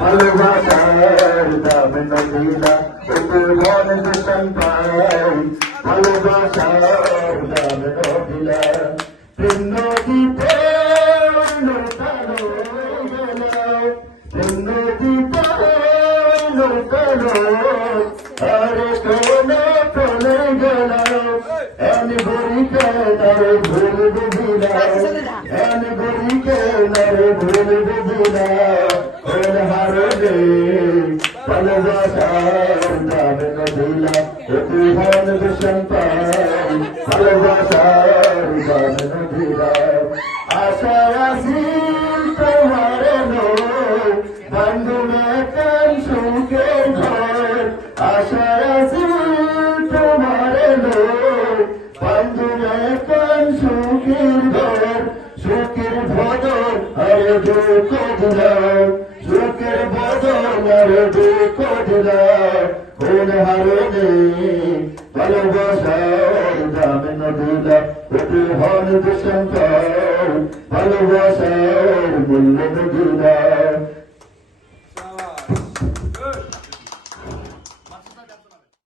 ভালোবাসার দাম নদীলা মন দূষণ পাই ভালোবাসার দাম নদীলা প্রেম নদীতে লুটানো গেল প্রেম নদীতে লুটানো আরে কোনে কোনে গেল এন গরিকে নারে ভুল বুঝিলা এন গরিকে নারে ভুল বুঝিলা কোন হারে ভালোবাসার দাম নদীলা তুহান দূষণ পাই ভালোবাসার দাম নদীলা আশা আসিল তোমার নয় বন্ধু মেতন সুখের ঘর আশা আসিল তোমার নয় বন্ধু মেতন সুখের ঘর সুখের ভজন আরে দুঃখ দিলাম সুখের ভজন আরে দুঃখ দিলাম কোন হারণে ভালোবাসার দাম নদীলা ওটি হন দূষণ পাই ভালোবাসার মূল্য নদীলা